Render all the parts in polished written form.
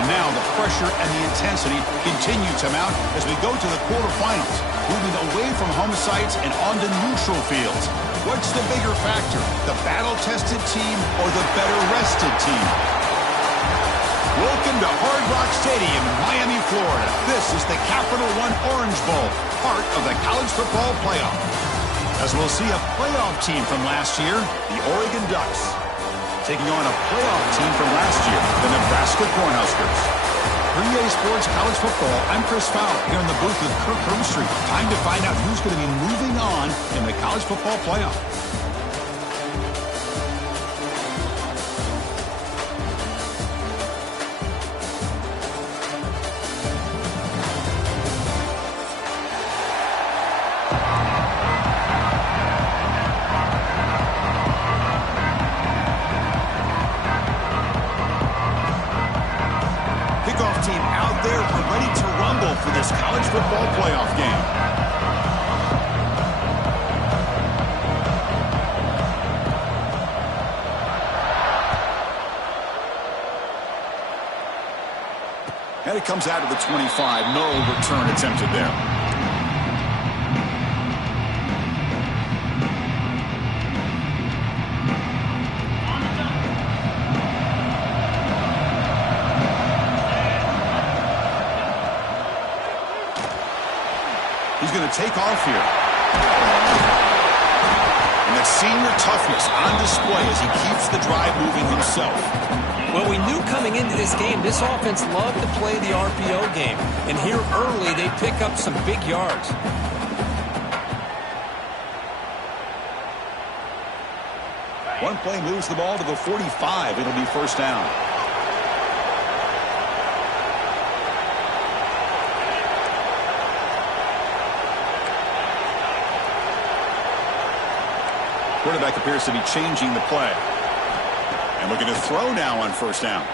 And now the pressure and the intensity continue to mount as we go to the quarterfinals, moving away from home sites and onto neutral fields. What's the bigger factor, the battle-tested team or the better-rested team? Welcome to Hard Rock Stadium in Miami, Florida. This is the Capital One Orange Bowl, part of the college football playoff. As we'll see a playoff team from last year, the Oregon Ducks, taking on a playoff team from last year, the Nebraska Cornhuskers. For EA Sports College Football, I'm Chris Fowler here in the booth with Kirk Herbstreit. Time to find out who's going to be moving on in the college football playoff. Team out there ready to rumble for this college football playoff game. And it comes out of the 25. No return attempted there. He's going to take off here. And that senior toughness on display as he keeps the drive moving himself. Well, we knew coming into this game, this offense loved to play the RPO game. And here early, they pick up some big yards. One play moves the ball to the 45. It'll be first down. Quarterback appears to be changing the play. And looking to throw now on first down.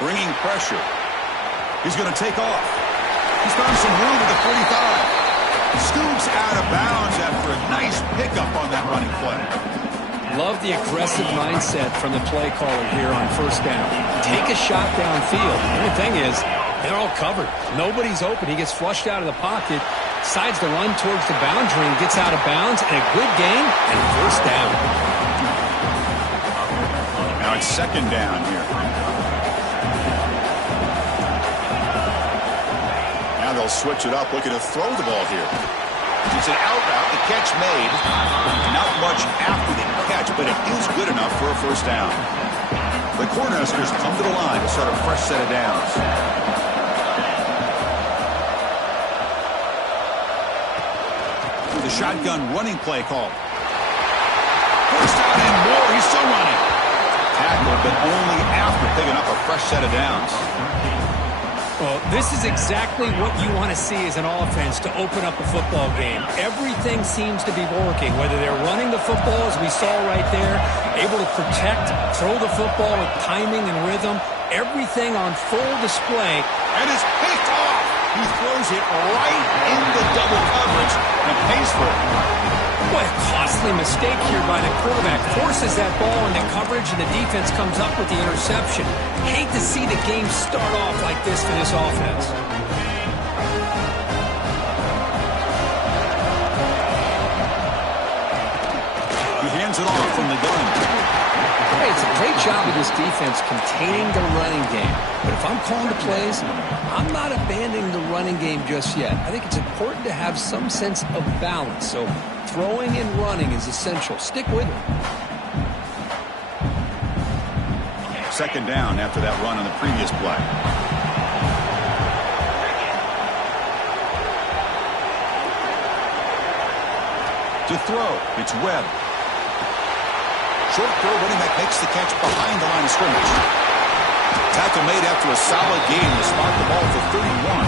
Bringing pressure. He's going to take off. He's found some room at the 45. Scoops out of bounds after a nice pickup on that running play. Love the aggressive mindset from the play caller here on first down. Take a shot downfield. The only thing is, they're all covered. Nobody's open. He gets flushed out of the pocket. Decides to run towards the boundary and gets out of bounds, and a good gain and first down. Now it's second down here. Now they'll switch it up, looking to throw the ball here. It's an out route, the catch made. Not much after the catch, but it is good enough for a first down. The Cornhuskers come to the line to start a fresh set of downs. The shotgun running play call. First down and more. He's still running. Tackled, but only after picking up a fresh set of downs. Well, this is exactly what you want to see as an offense to open up a football game. Everything seems to be working, whether they're running the football, as we saw right there, able to protect, throw the football with timing and rhythm, everything on full display. And it's picked off. He throws it right into double coverage and pays for it. What a costly mistake here by the quarterback. Forces that ball into coverage, and the defense comes up with the interception. Hate to see the game start off like this for this offense. He hands it off from the gun. Hey, it's a great job of this defense containing the running game. But if I'm calling the plays, I'm not abandoning the running game just yet. I think it's important to have some sense of balance. So throwing and running is essential. Stick with it. Second down after that run on the previous play. To throw, it's Webb. Short throw, running back makes the catch behind the line of scrimmage. Tackle made after a solid game to spot the ball for 31.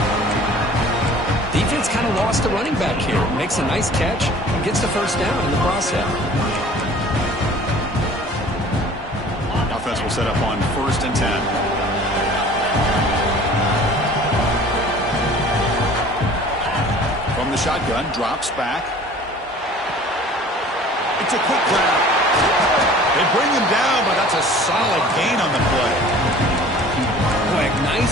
Defense kind of lost the running back here. Makes a nice catch and gets the first down in the process. Offense will set up on 1st and 10. From the shotgun, drops back. It's a quick grab. They bring him down, but that's a solid gain on the play.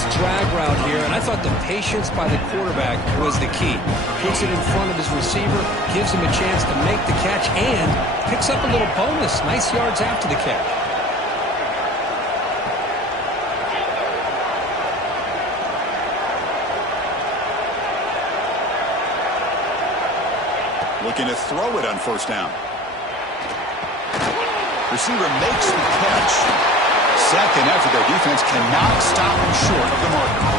nice drag route here, and I thought the patience by the quarterback was the key. Puts it in front of his receiver, gives him a chance to make the catch, and picks up a little bonus. Nice yards after the catch. Looking to throw it on first down. Receiver makes the catch. Second effort, their defense cannot stop him short of the marker.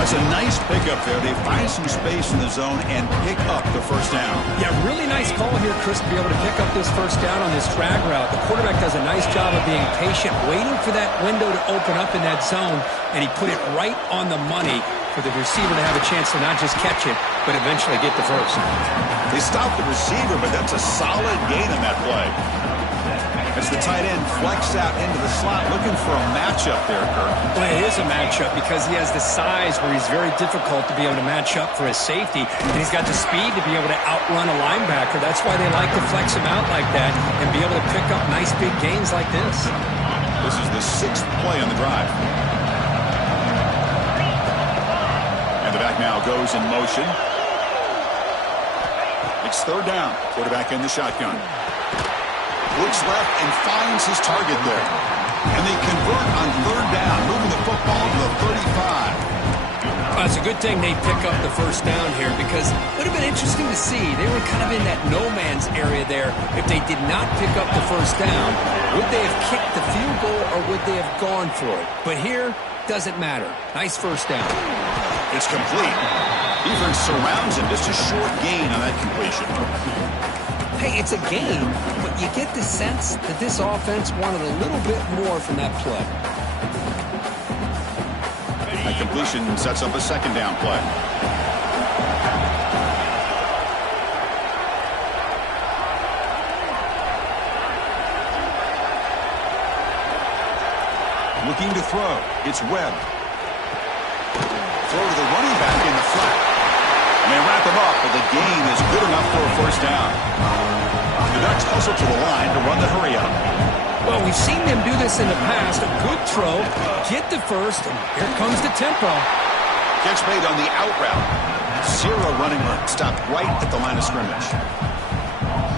That's a nice pickup there. They find some space in the zone and pick up the first down. Yeah, really nice call here, Chris, to be able to pick up this first down on this drag route. The quarterback does a nice job of being patient, waiting for that window to open up in that zone, and he put it right on the money for the receiver to have a chance to not just catch it, but eventually get the first. They stopped the receiver, but that's a solid gain on that play. As the tight end flexed out into the slot, looking for a matchup there, Kirk. Well, it is a matchup because he has the size where he's very difficult to be able to match up for his safety, and he's got the speed to be able to outrun a linebacker. That's why they like to flex him out like that and be able to pick up nice big gains like this. This is the 6th play on the drive. And the back now goes in motion. It's third down. Quarterback in the shotgun. Looks left and finds his target there. And they convert on third down, moving the football to the 35. It's a good thing they pick up the first down here because it would have been interesting to see. They were kind of in that no man's area there. If they did not pick up the first down, would they have kicked the field goal or would they have gone for it? But here, doesn't matter. Nice first down. It's complete. Defense surrounds him. Just a short gain on that completion. Hey, it's a gain, but you get the sense that this offense wanted a little bit more from that play. That completion sets up a second down play. Looking to throw. It's Webb. Throw to the running back in the flat. And they wrap him up, but the gain is good enough for a first down. The Ducks hustle to the line to run the hurry up. Well, we've seen them do this in the past. A good throw, get the first, and here comes the tempo. Catch made on the out route. Zero running room. Stopped right at the line of scrimmage.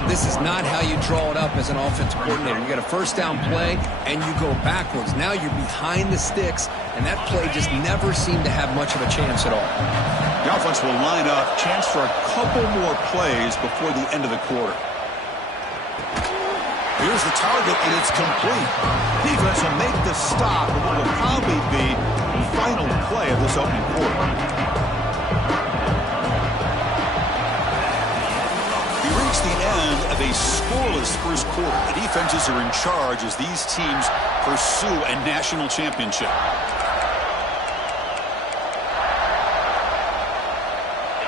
This is not how you draw it up as an offensive coordinator. You got a first down play, and you go backwards. Now you're behind the sticks, and that play just never seemed to have much of a chance at all. The offense will line up. Chance for a couple more plays before the end of the quarter. Here's the target, and it's complete. Defense will make the stop, and it will probably be the final play of this opening quarter. We reach the end of a scoreless first quarter. The defenses are in charge as these teams pursue a national championship.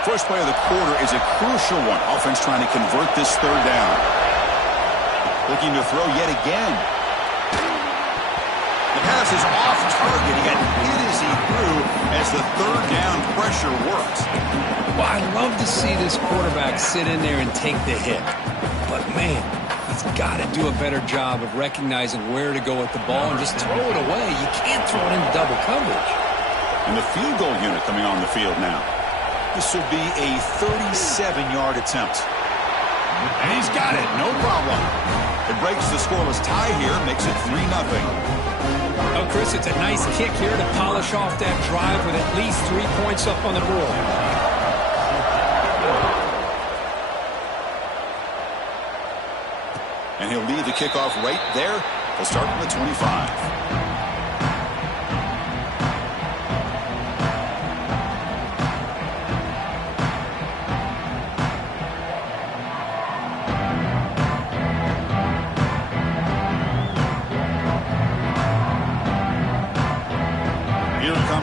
First play of the quarter is a crucial one. Offense trying to convert this third down. Looking to throw yet again. The pass is off target. He got hit as he threw as the third down pressure works. Well, I love to see this quarterback sit in there and take the hit. But, man, he's got to do a better job of recognizing where to go with the ball and just throw it away. You can't throw it into double coverage. And the field goal unit coming on the field now. This will be a 37-yard attempt. And he's got it. No problem. It breaks the scoreless tie here, makes it 3-0. Oh, Chris, it's a nice kick here to polish off that drive with at least 3 points up on the board. And he'll lead the kickoff right there. He'll start from the 25.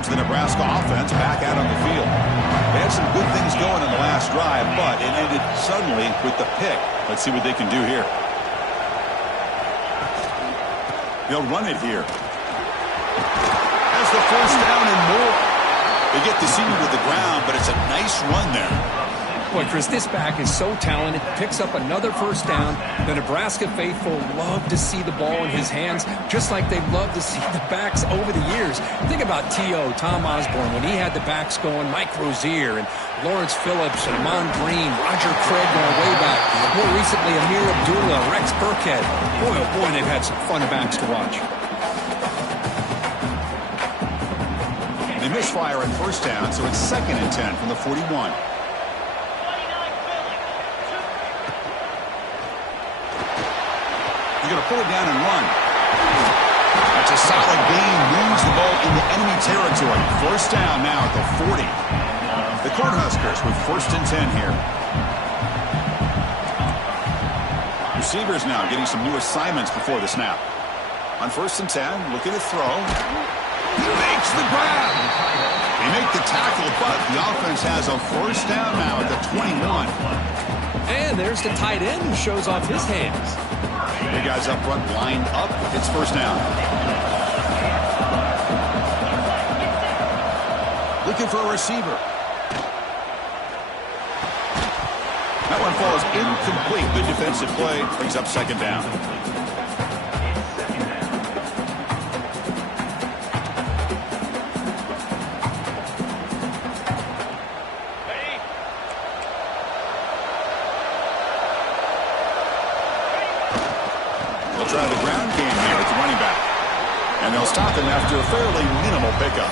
The Nebraska offense back out on the field. They had some good things going in the last drive, but it ended suddenly with the pick. Let's see what they can do here. They'll run it here. Has the first down and more. They get the senior to the ground, but it's a nice run there. Boy, Chris, this back is so talented. Picks up another first down. The Nebraska faithful love to see the ball in his hands, just like they've loved to see the backs over the years. Think about T.O., Tom Osborne, when he had the backs going, Mike Rozier and Lawrence Phillips and Amon Green, Roger Craig going way back. More recently, Amir Abdullah, Rex Burkhead. Boy, oh boy, they've had some fun backs to watch. They misfire on first down, so it's 2nd and 10 from the 41. He's going to pull it down and run. That's a solid gain. Moves the ball into enemy territory. First down now at the 40. The Cornhuskers with 1st and 10 here. Receivers now getting some new assignments before the snap. On 1st and 10, looking to throw. He makes the grab. They make the tackle, but the offense has a first down now at the 21. And there's the tight end who shows off his hands. The guys up front lined up. It's first down. Looking for a receiver. That one falls incomplete. Good defensive play. Brings up 2nd down. Try the ground game here at the running back. And they'll stop him after a fairly minimal pickup.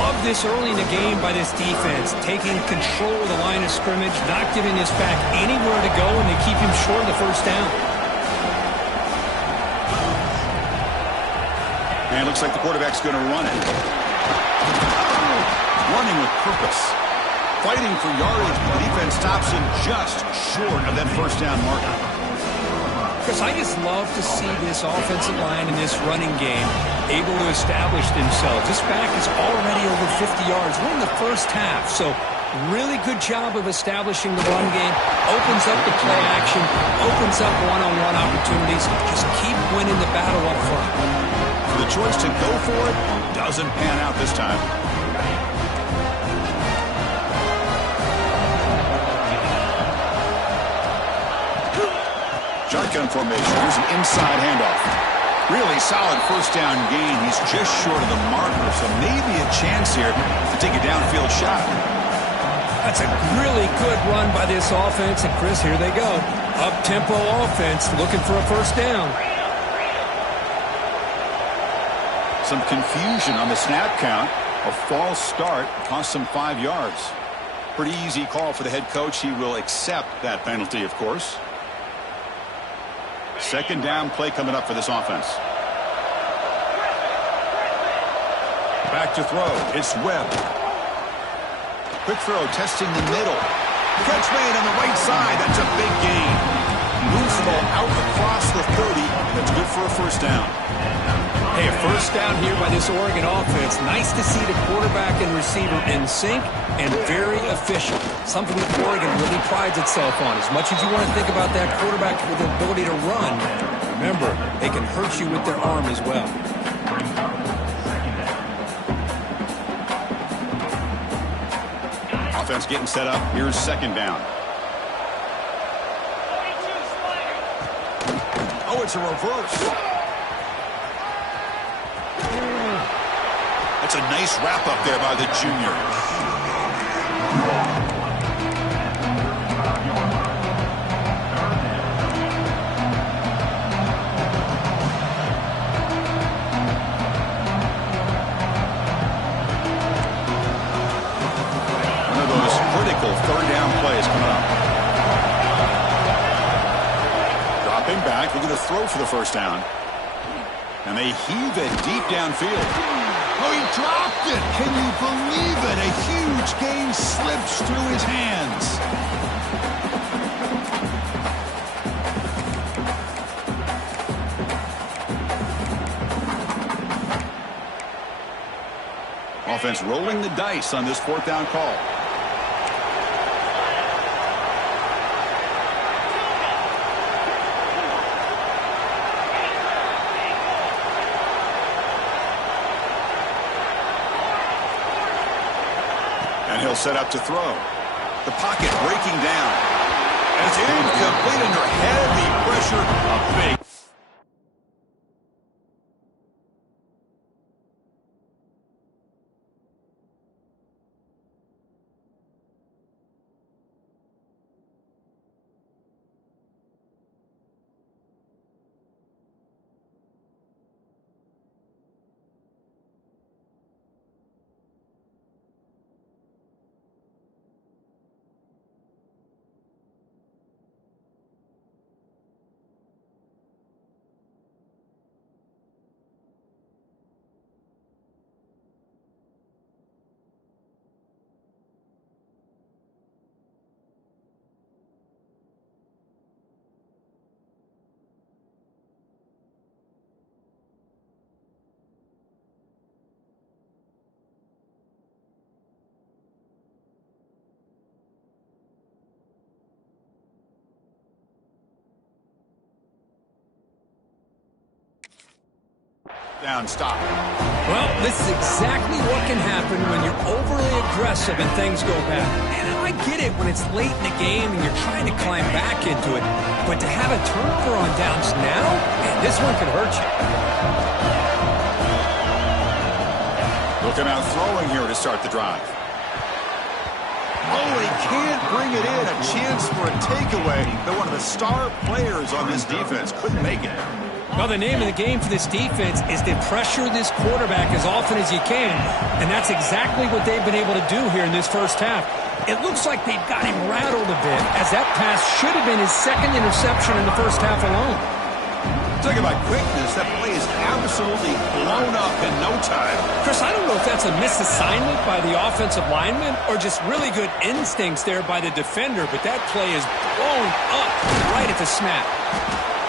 Love this early in the game by this defense. Taking control of the line of scrimmage, not giving this back anywhere to go, and they keep him short of the first down. And it looks like the quarterback's going to run it. Running with purpose. Fighting for yardage, but the defense stops him just short of that first down marker. Chris, I just love to see this offensive line in this running game able to establish themselves. This back is already over 50 yards. We're in the first half, so really good job of establishing the run game. Opens up the play action, opens up one-on-one opportunities. Just keep winning the battle up front. So the choice to go for it doesn't pan out this time. Shotgun formation. Here's an inside handoff. Really solid first down gain. He's just short of the marker, so maybe a chance here to take a downfield shot. That's a really good run by this offense. And, Chris, here they go. Up-tempo offense looking for a first down. Some confusion on the snap count. A false start cost him 5 yards. Pretty easy call for the head coach. He will accept that penalty, of course. 2nd down play coming up for this offense. Back to throw. It's Webb. Quick throw, testing the middle. Catch made on the right side. That's a big gain. Moves the ball out across the 30. That's good for a first down. Hey, a first down here by this Oregon offense. Nice to see the quarterback and receiver in sync and very efficient. Something that Oregon really prides itself on. As much as you want to think about that quarterback with the ability to run, remember, they can hurt you with their arm as well. Offense getting set up. Here's 2nd down. Oh, it's a reverse. That's a nice wrap-up there by the junior. One of those critical 3rd down plays coming up. Dropping back, looking to throw for the first down. And they heave it deep downfield. Oh, he dropped it. Can you believe it? A huge gain slips through his hands. Offense rolling the dice on this 4th down call. And he'll set up to throw. The pocket breaking down. And it's incomplete under heavy pressure. A big. Down, stop. Well, this is exactly what can happen when you're overly aggressive and things go bad. And I get it when it's late in the game and you're trying to climb back into it. But to have a turnover on downs now, man, this one could hurt you. Looking out throwing here to start the drive. Oh, he can't bring it in. A chance for a takeaway. But one of the star players on this defense couldn't make it. Well, the name of the game for this defense is to pressure this quarterback as often as you can, and that's exactly what they've been able to do here in this first half. It looks like they've got him rattled a bit, as that pass should have been his second interception in the first half alone. Talking about quickness, that play is absolutely blown up in no time. Chris, I don't know if that's a misassignment by the offensive lineman or just really good instincts there by the defender, but that play is blown up right at the snap.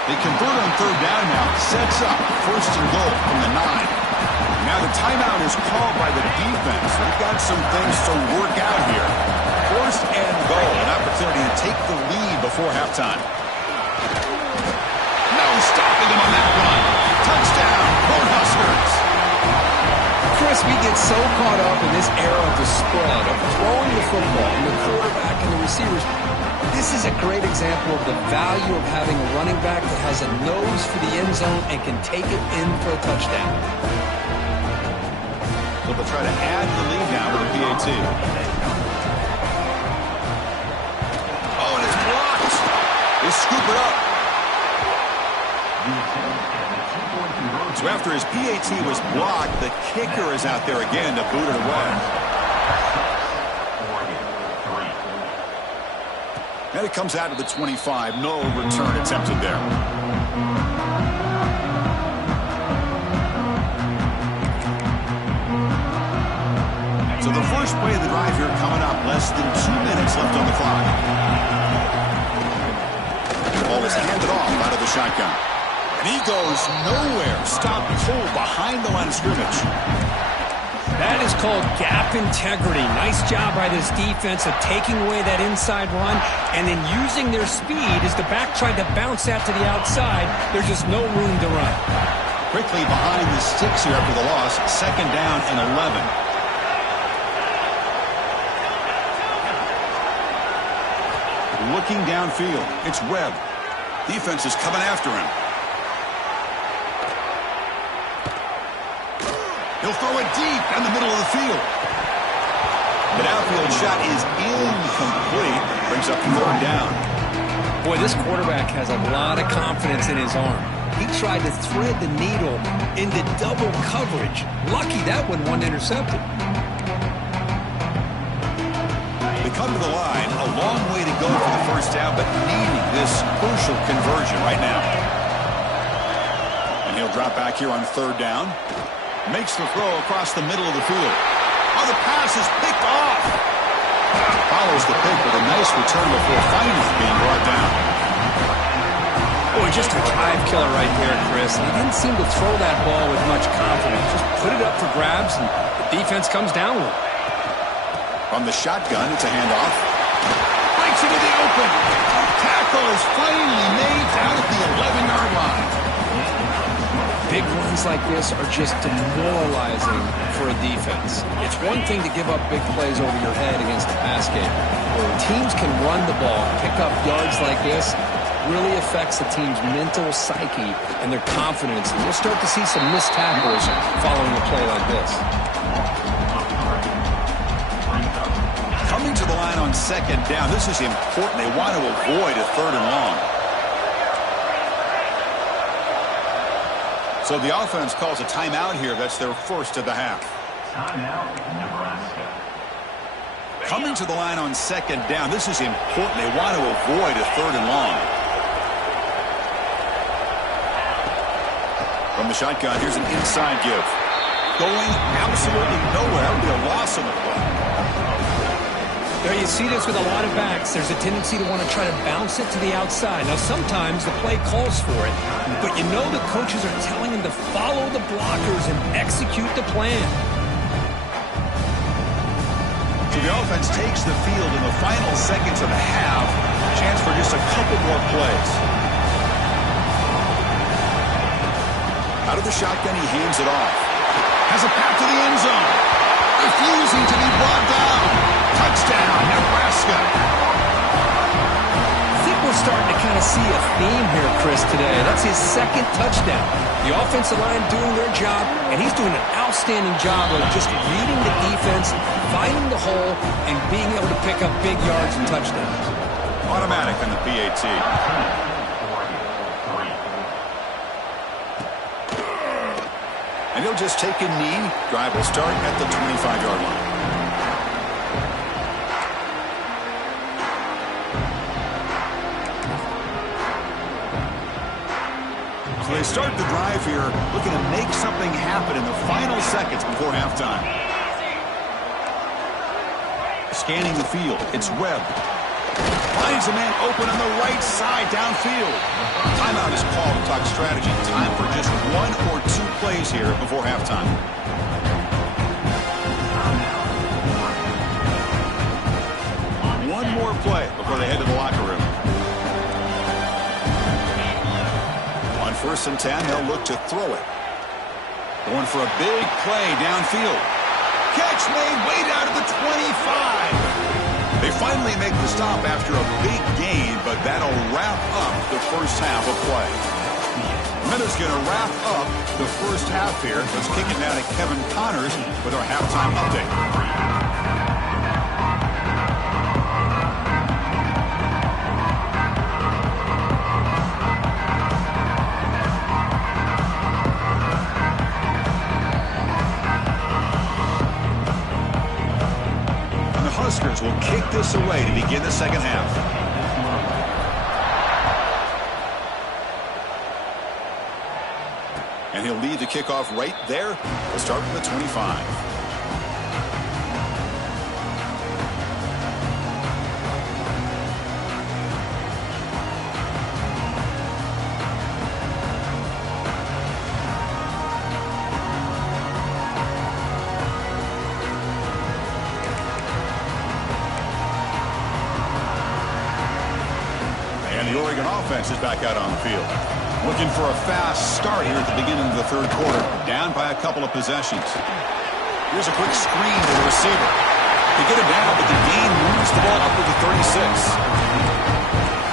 They convert on third down now. Sets up first and goal from the 9. Now the timeout is called by the defense. They've got some things to work out here. First and goal. An opportunity to take the lead before halftime. No stopping him on that run. Touchdown, Cornhuskers. Chris, we get so caught up in this era of the spread, of throwing the football, and the quarterback and the receivers. This is a great example of the value of having a running back that has a nose for the end zone and can take it in for a touchdown. So they'll try to add the lead now with a PAT. Oh, and it's blocked. They scoop it up. So after his PAT was blocked, the kicker is out there again to boot it away. And it comes out of the 25. No return attempted there. So the first play of the drive here coming up. Less than 2 minutes left on the clock. The ball is handed off out of the shotgun. And he goes nowhere. Stop pull behind the line of scrimmage. That is called gap integrity. Nice job by this defense of taking away that inside run and then using their speed as the back tried to bounce that to the outside. There's just no room to run. Quickly behind the sticks here after the loss. Second down and 11. Looking downfield. It's Webb. Defense is coming after him. He'll throw it deep in the middle of the field. The downfield shot is incomplete. Brings up third down. Boy, this quarterback has a lot of confidence in his arm. He tried to thread the needle into double coverage. Lucky that one wasn't intercepted. They come to the line. A long way to go for the first down, but needing this crucial conversion right now. And he'll drop back here on third down. Makes the throw across the middle of the field. Oh, the pass is picked off. Follows the pick with a nice return before finally being brought down. Boy, just a drive killer right there, Chris. He didn't seem to throw that ball with much confidence. Just put it up for grabs, and the defense comes down with it. From the shotgun, it's a handoff. Breaks into the open. Tackle is finally made down at the 11-yard line. Big runs like this are just demoralizing for a defense. It's one thing to give up big plays over your head against the pass game. When teams can run the ball, pick up yards like this, really affects the team's mental psyche and their confidence. And you'll start to see some missed tackles following a play like this. Coming to the line on second down, this is important. They want to avoid a 3rd and long. So the offense calls a timeout here. That's their first of the half. Timeout, Nebraska. Coming to the line on second down, this is important. They want to avoid a 3rd and long. From the shotgun, here's an inside give. Going absolutely nowhere. That would be a loss on the play. There you see this with a lot of backs. There's a tendency to want to try to bounce it to the outside. Now, sometimes the play calls for it, but you know the coaches are telling them to follow the blockers and execute the plan. So the offense takes the field in the final seconds of the half. Chance for just a couple more plays. Out of the shotgun, he hands it off. Has a path to the end zone. Refusing to be brought down. Touchdown, Nebraska. I think we're starting to kind of see a theme here, Chris, today. That's his second touchdown. The offensive line doing their job, and he's doing an outstanding job of just reading the defense, finding the hole, and being able to pick up big yards and touchdowns. Automatic on the PAT. And he'll just take a knee. Drive will start at the 25-yard line. So they start the drive here, looking to make something happen in the final seconds before halftime. Scanning the field, it's Webb. Finds a man open on the right side downfield. Timeout is called to talk strategy. Time for just 1 or 2 plays here before halftime. One more play before they head to the locker room. On 1st and 10, they'll look to throw it. Going for a big play downfield. Catch made way down to the 25. They finally make the stop after a big gain, but that'll wrap up the first half of play. Minutes going to wrap up the first half here. Let's kick it down to Kevin Connors with our halftime update. Huskers will kick this away to begin the second half. And he'll lead the kickoff right there. We'll start from the 25. Offense is back out on the field. Looking for a fast start here at the beginning of the third quarter. Down by a couple of possessions. Here's a quick screen to the receiver. They get him down, but the gain moves the ball up to the 36.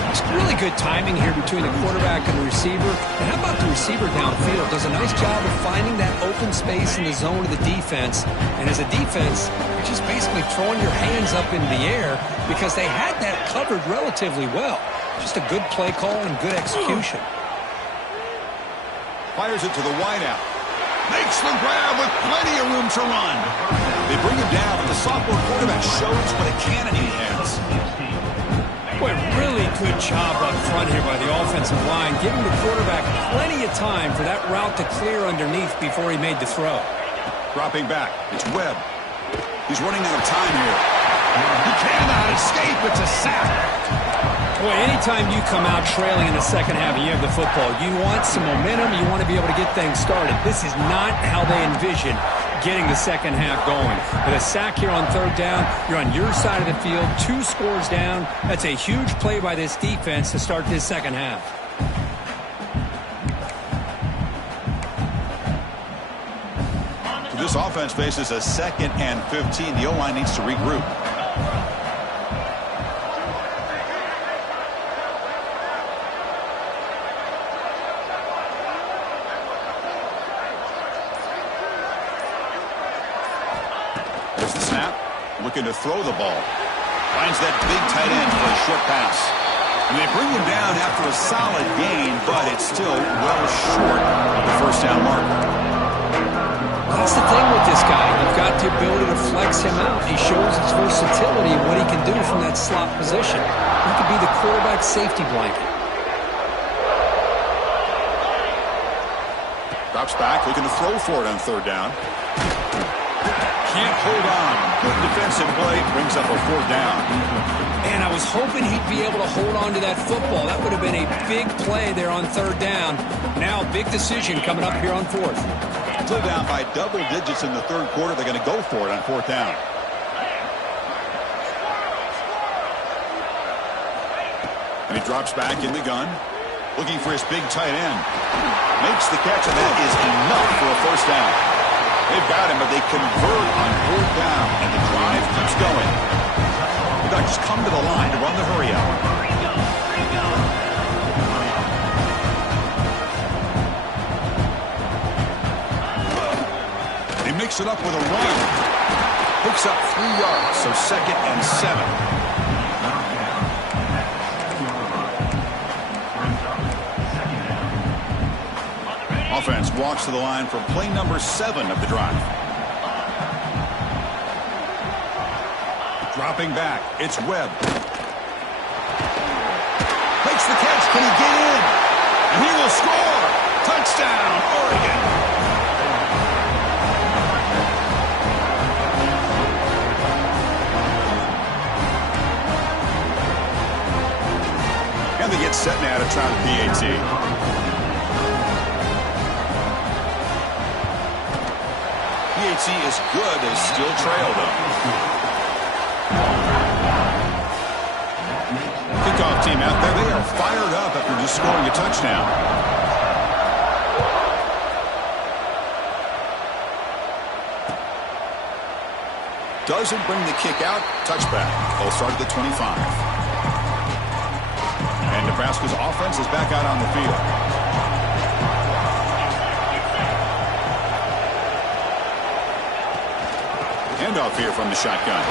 It's really good timing here between the quarterback and the receiver. And how about the receiver downfield? Does a nice job of finding that open space in the zone of the defense. And as a defense, you're just basically throwing your hands up in the air because they had that covered relatively well. Just a good play call and good execution. Fires it to the wideout. Makes the grab with plenty of room to run. They bring him down, and the sophomore quarterback shows what a cannon he has. Boy, really good job up front here by the offensive line, giving the quarterback plenty of time for that route to clear underneath before he made the throw. Dropping back, it's Webb. He's running out of time here. He cannot escape. It's a sack. Boy, anytime you come out trailing in the second half and you have the football, you want some momentum, you want to be able to get things started. This is not how they envision getting the second half going. With a sack here on 3rd down, you're on your side of the field, 2 scores down. That's a huge play by this defense to start this second half. This offense faces a 2nd and 15. The O-line needs to regroup. There's the snap. Looking to throw the ball. Finds that big tight end for a short pass. And they bring him down after a solid gain, but it's still well short of the first down marker. That's the thing with this guy. You've got the ability to flex him out. He shows his versatility and what he can do from that slot position. He could be the quarterback safety blanket. Drops back, looking to throw for it on 3rd down. Can't hold on. Good defensive play, brings up a 4th down. And I was hoping he'd be able to hold on to that football. That would have been a big play there on 3rd down. Now, big decision coming up here on 4th. Still down by double digits in the 3rd quarter. They're going to go for it on 4th down. And he drops back in the gun, looking for his big tight end. Makes the catch, and that is enough for a 1st down. They've got him, but they convert on 4th down, and the drive keeps going. The Ducks come to the line to run the hurry-up. Mix it up with a run. Picks up 3 yards, so 2nd and 7. Offense walks to the line for play number 7 of the drive. Dropping back, it's Webb. Makes the catch, can he get in? And he will score! Touchdown, Oregon! And they get set now to try the PAT. PAT is good, they still trail though. Kickoff team out there, they are fired up after just scoring a touchdown. Doesn't bring the kick out, touchback. They'll start at the 25. And Nebraska's offense is back out on the field. Handoff here from the shotgun.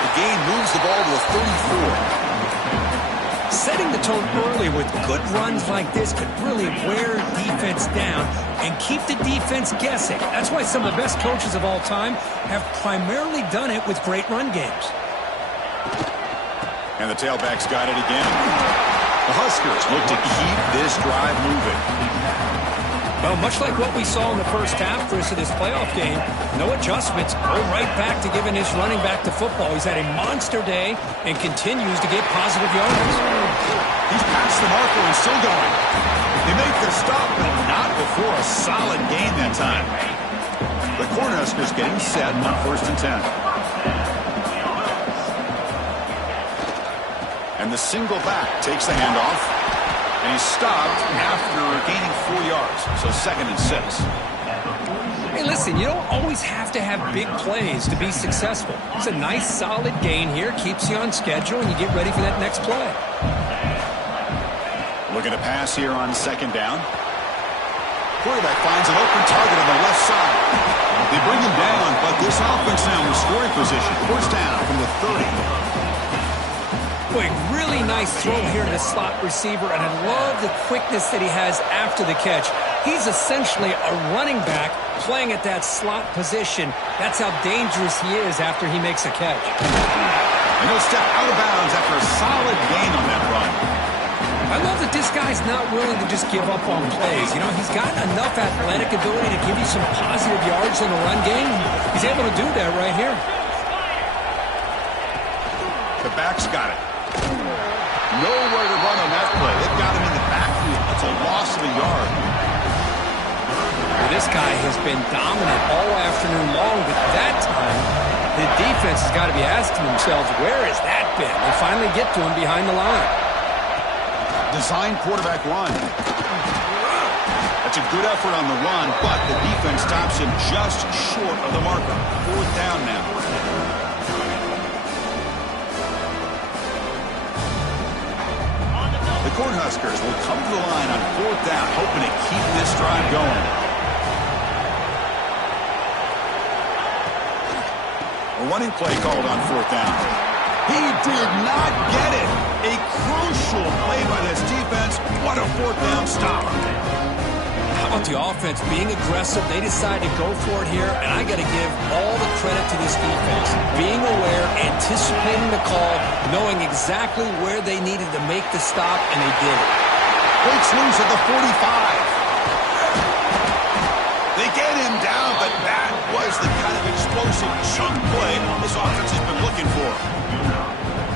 The gain moves the ball to the 34. Setting the tone early with good runs like this could really wear defense down and keep the defense guessing. That's why some of the best coaches of all time have primarily done it with great run games. And the tailback's got it again. The Huskers look to keep this drive moving. Well, much like what we saw in the first half, Chris, of this playoff game, no adjustments, go right back to giving his running back to football. He's had a monster day and continues to get positive yards. He's past the marker and still going. They make the stop, but not before a solid gain that time. The Cornhuskers getting set on 1st and 10. And the single back takes the handoff. And he's stopped after gaining 4 yards. So 2nd and 6. Hey, listen, you don't always have to have big plays to be successful. It's a nice, solid gain here. Keeps you on schedule, and you get ready for that next play. Looking to pass here on 2nd down. Quarterback finds an open target on the left side. They bring him down, but this offense now in scoring position. 1st down from the 30. Boy, really nice throw here to the slot receiver, and I love the quickness that he has after the catch. He's essentially a running back playing at that slot position. That's how dangerous he is after he makes a catch. And he'll step out of bounds after a solid gain on that run. I love that this guy's not willing to just give up on plays. You know, he's got enough athletic ability to give you some positive yards in the run game. He's able to do that right here. The back's got it. Nowhere to run on that play. They've got him in the backfield. That's a loss of a yard. This guy has been dominant all afternoon long, but that time, the defense has got to be asking themselves, where has that been? They finally get to him behind the line. Design quarterback run. A That's a good effort on the run, but the defense stops him just short of the marker. 4th down now. The Cornhuskers will come to the line on 4th down, hoping to keep this drive going. A running play called on 4th down. He did not get it. A crucial play by this defense. What a 4th down stop. How about the offense being aggressive? They decide to go for it here, and I got to give all the credit to this defense. Being aware, anticipating the call, knowing exactly where they needed to make the stop, and they did it. Breaks loose at the 45. They get him down, but that was the kind of explosive chunk play this offense has been looking for.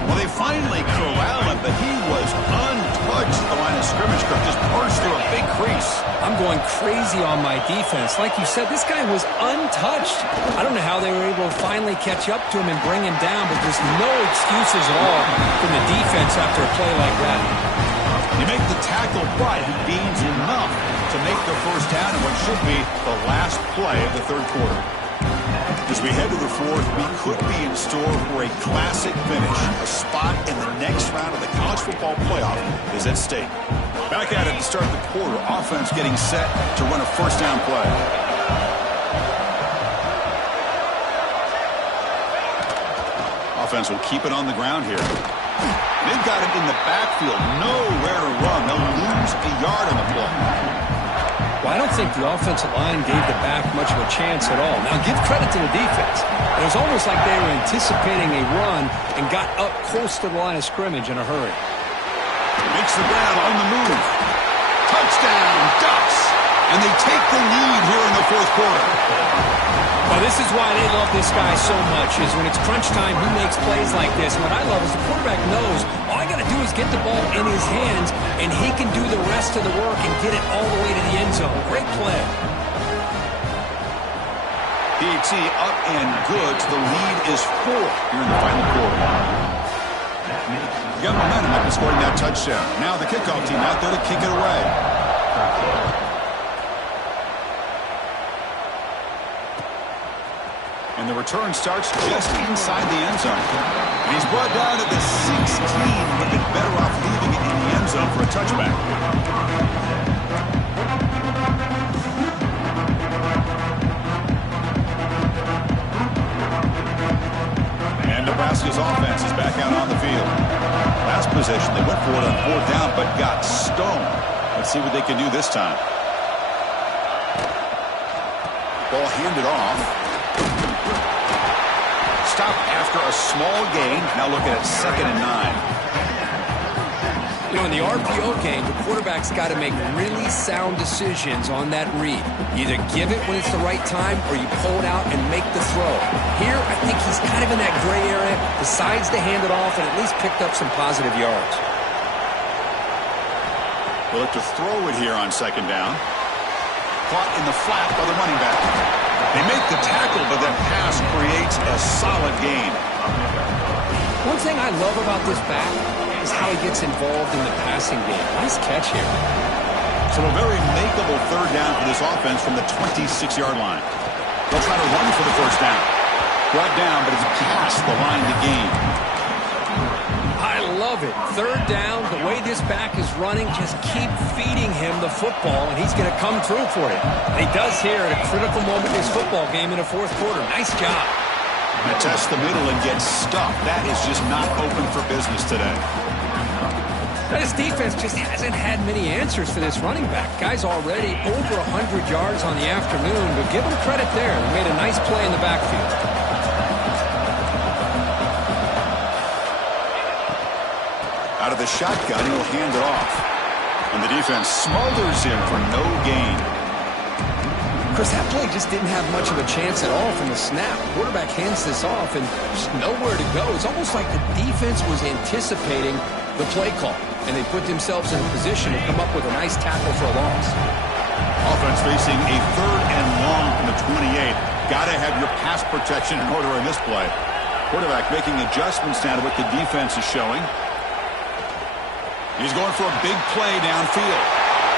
Well, they finally corral him, but he was untouched at the line of scrimmage. Just burst through a big crease. I'm going crazy on my defense. Like you said, this guy was untouched. I don't know how they were able to finally catch up to him and bring him down, but there's no excuses at all from the defense after a play like that. You make the tackle, but he gains enough to make the 1st down in what should be the last play of the 3rd quarter. As we head to the 4th, we could be in store for a classic finish. A spot in the next round of the college football playoff is at stake. Back at it to start the quarter. Offense getting set to run a 1st down play. Offense will keep it on the ground here. They've got it in the backfield. Nowhere to run. They'll lose a yard on the play. Well, I don't think the offensive line gave the back much of a chance at all. Now, give credit to the defense. It was almost like they were anticipating a run and got up close to the line of scrimmage in a hurry. Makes the grab on the move. Touchdown, Ducks! And they take the lead here in the 4th quarter. Well, this is why they love this guy so much, is when it's crunch time, he makes plays like this. And what I love is the quarterback knows all I got to do is get the ball in his hands, and he can do the rest of the work and get it all the way to the end zone. Great play. PAT up and good. The lead is 4 here in the final quarter. You got momentum after scoring that touchdown. Now the kickoff team out there to kick it away. And the return starts just inside the end zone. And he's brought down at the 16, but been better off leaving it in the end zone for a touchback. And Nebraska's offense is back out on the field. Last possession, they went for it on 4th down, but got stoned. Let's see what they can do this time. Ball handed off. Stop after a small gain. Now looking at 2nd and 9. You know, in the RPO game, the quarterback's got to make really sound decisions on that read. You either give it when it's the right time or you pull it out and make the throw. Here, I think he's kind of in that gray area, decides to hand it off and at least picked up some positive yards. We'll look to throw it here on 2nd down. Caught in the flat by the running back. They make the tackle, but that pass creates a solid gain. One thing I love about this back is how he gets involved in the passing game. Nice catch here. So a very makeable 3rd down for this offense from the 26-yard line. They'll try to run for the 1st down. Brought down, but it's past the line to gain. I love it. 3rd down, the way this back is running, just keep feeding him the football, and he's going to come through for you. And he does here at a critical moment in this football game in the 4th quarter. Nice job. And test the middle and get stuffed. That is just not open for business today. This defense just hasn't had many answers for this running back. Guy's already over 100 yards on the afternoon, but give him credit there. He made a nice play in the backfield. Out of the shotgun, he'll hand it off. And the defense smothers him for no gain. Chris, that play just didn't have much of a chance at all from the snap. Quarterback hands this off and just nowhere to go. It's almost like the defense was anticipating the play call, and they put themselves in a position to come up with a nice tackle for a loss. Offense facing a 3rd and long from the 28. Got to have your pass protection in order in this play. Quarterback making adjustments now to what the defense is showing. He's going for a big play downfield.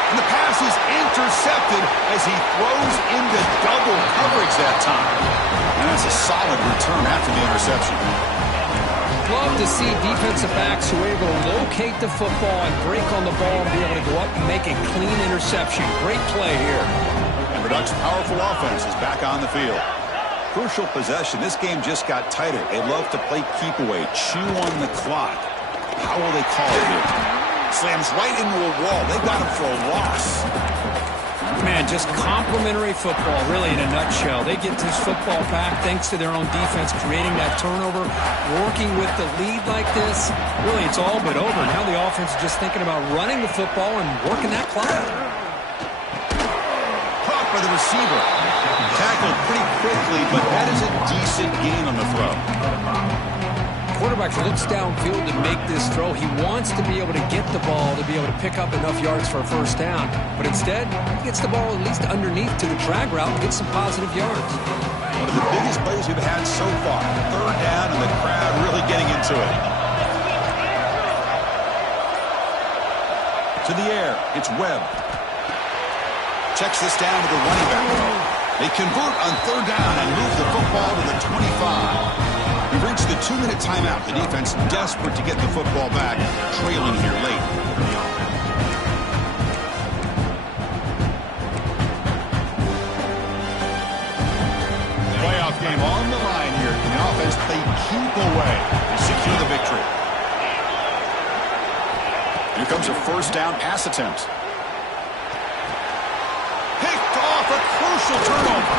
And the pass is intercepted as he throws into double coverage that time. And that's a solid return after the interception. Love to see defensive backs who are able to locate the football and break on the ball and be able to go up and make a clean interception. Great play here. And the Ducks' powerful offense is back on the field. Crucial possession. This game just got tighter. They love to play keep away, chew on the clock. How will they call it here? Slams right into a wall. They got him for a loss. Man, just complimentary football, really, in a nutshell. They get this football back thanks to their own defense, creating that turnover, working with the lead like this. Really, it's all but over. Now the offense is just thinking about running the football and working that clock. Caught by the receiver. Tackled pretty quickly, but that is a decent gain on the throw. Quarterback looks downfield to make this throw. He wants to be able to get the ball to be able to pick up enough yards for a first down. But instead, he gets the ball at least underneath to the drag route and gets some positive yards. One of the biggest plays we've had so far. Third down and the crowd really getting into it. To the air, it's Webb. Checks this down to the running back. They convert on third down and move the football to the 25. We've reached the 2-minute timeout. The defense desperate to get the football back, trailing here late. Playoff game on the line here. Can the offense play keep away and secure the victory? Here comes a first down pass attempt. Picked off, a crucial turnover.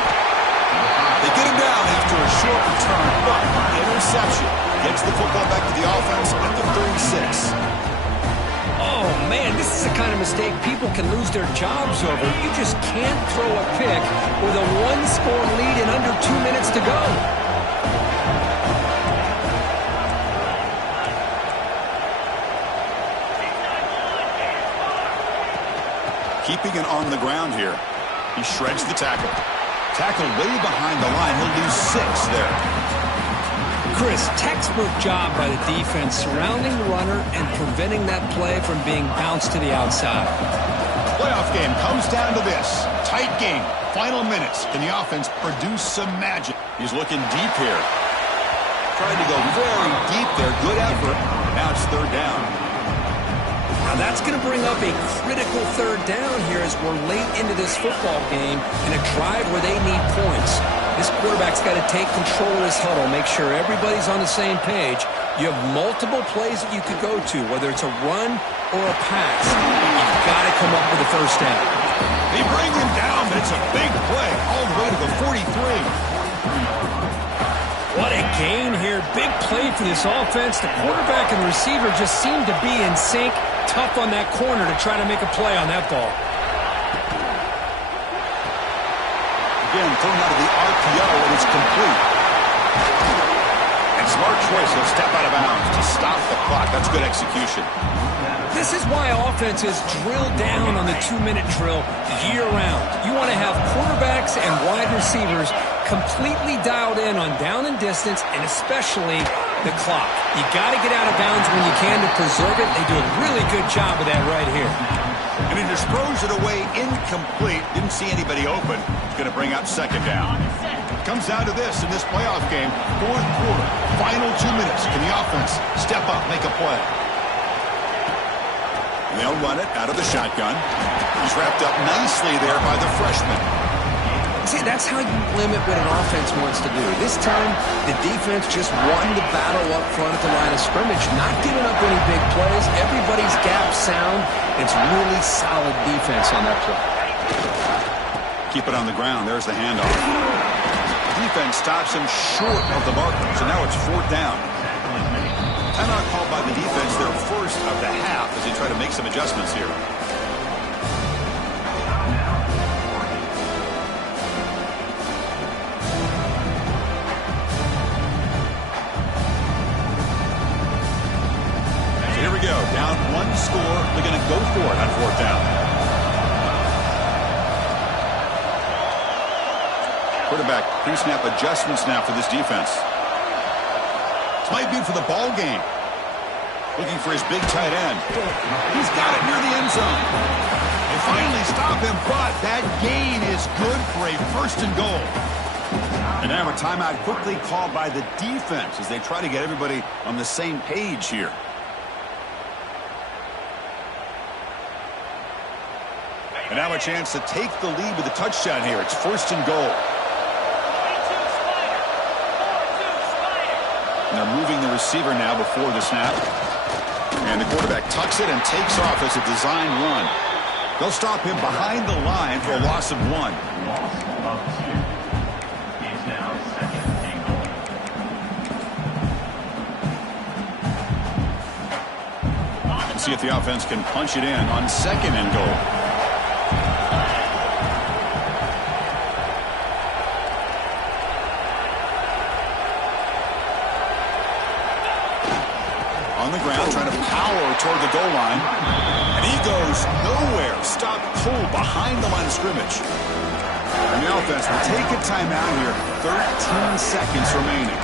They get him down after a short return, but interception gets the football back to the offense at the 36. Oh, man, this is the kind of mistake people can lose their jobs over. You just can't throw a pick with a one-score lead in under 2 minutes to go. Keeping it on the ground here. He shreds the tackle. Tackle way behind the line. He'll lose 6 there. Chris, textbook job by the defense surrounding the runner and preventing that play from being bounced to the outside. Playoff game comes down to this. Tight game. Final minutes. Can the offense produce some magic? He's looking deep here. Trying to go very deep there. Good effort. Now it's third down. Now that's going to bring up a critical third down here as we're late into this football game in a drive where they need points. This quarterback's got to take control of this huddle, make sure everybody's on the same page. You have multiple plays that you could go to, whether it's a run or a pass. You've got to come up with a first down. They bring him down, but it's a big play all the way to the 43. What a gain here. Big play for this offense. The quarterback and receiver just seem to be in sync. Tough on that corner to try to make a play on that ball. Again, thrown out of the RPO, and it's complete. And smart choice. He'll step out of bounds to stop the clock. That's good execution. This is why offenses drill down on the 2-minute drill year-round. You want to have quarterbacks and wide receivers completely dialed in on down and distance, and especially the clock. You got to get out of bounds when you can to preserve it. They do a really good job of that right here. And he just throws it away incomplete. Didn't see anybody open. He's going to bring up second down. Comes down to this in this playoff game. Fourth quarter, final 2 minutes. Can the offense step up, make a play? And they'll run it out of the shotgun. He's wrapped up nicely there by the freshman. See, that's how you limit what an offense wants to do. This time, the defense just won the battle up front at the line of scrimmage, not giving up any big plays. Everybody's gap sound. It's really solid defense on that play. Keep it on the ground. There's the handoff. Defense stops him short of the marker, so now it's fourth down. Timeout called by the defense, their first of the half, as they try to make some adjustments here. So here we go. Down one score. They're going to go for it on fourth down. Quarterback pre-snap adjustments now for this defense. This might be for the ball game. Looking for his big tight end. He's got it near the end zone. They finally stop him, but that gain is good for a first and goal. And now a timeout quickly called by the defense as they try to get everybody on the same page here. And now a chance to take the lead with a touchdown here. It's first and goal. And they're moving the receiver now before the snap. And the quarterback tucks it and takes off as a design run. They'll stop him behind the line for a loss of 1. Loss of 2. It's now second and goal. Let's see if the offense can punch it in on second and goal. On the ground, trying to power toward the goal line. And he goes nowhere. Stop pulled behind the line of scrimmage. And the offense will take a timeout here. 13 seconds remaining.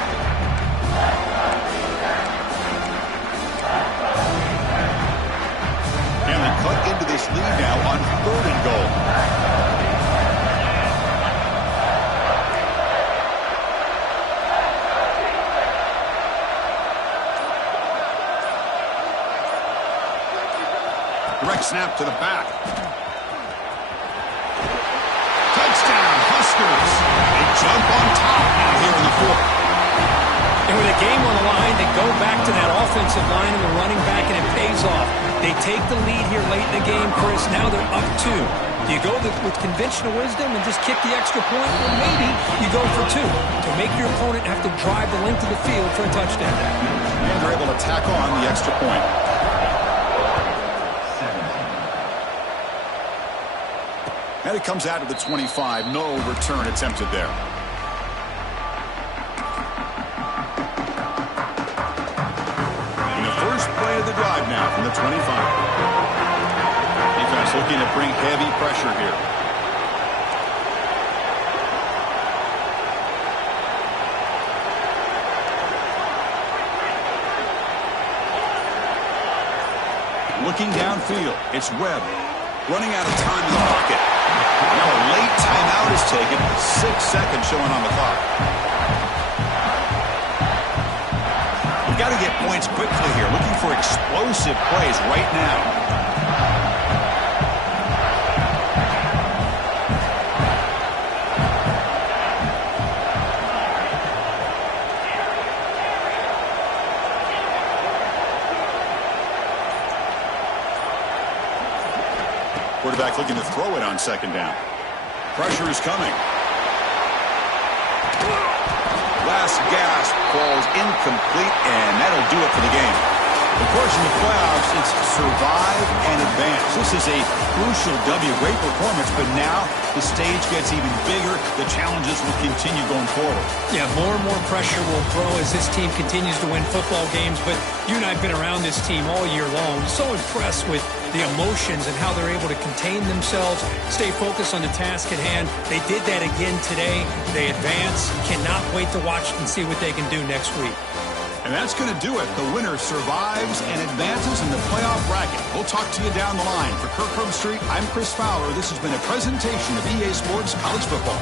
And they cut into this lead now on third and goal. Direct snap to the back. Touchdown, Huskers. They jump on top now here in the fourth. And with a game on the line, they go back to that offensive line and the running back, and it pays off. They take the lead here late in the game, Chris. Now they're up 2. Do you go with conventional wisdom and just kick the extra point? Or maybe you go for 2 to make your opponent have to drive the length of the field for a touchdown. And they're able to tack on the extra point. And it comes out to the 25. No return attempted there. And the first play of the drive now from the 25. Defense looking to bring heavy pressure here. Looking downfield, it's Webb. Running out of time in the pocket. Now a late timeout is taken. 6 seconds showing on the clock. You've got to get points quickly here. Looking for explosive plays right now. Quarterback looking to throw it on second down. Pressure is coming. Last gasp falls incomplete, and that'll do it for the game. Of course, in the playoffs, it's survive and advance. This is a crucial W. Great performance, but now the stage gets even bigger. The challenges will continue going forward. Yeah, more and more pressure will grow as this team continues to win football games. But you and I have been around this team all year long. So impressed with the emotions and how they're able to contain themselves, stay focused on the task at hand. They did that again today. They advance. Cannot wait to watch and see what they can do next week. And that's going to do it. The winner survives and advances in the playoff bracket. We'll talk to you down the line. For Kirk Herbstreit, I'm Chris Fowler. This has been a presentation of EA Sports College Football.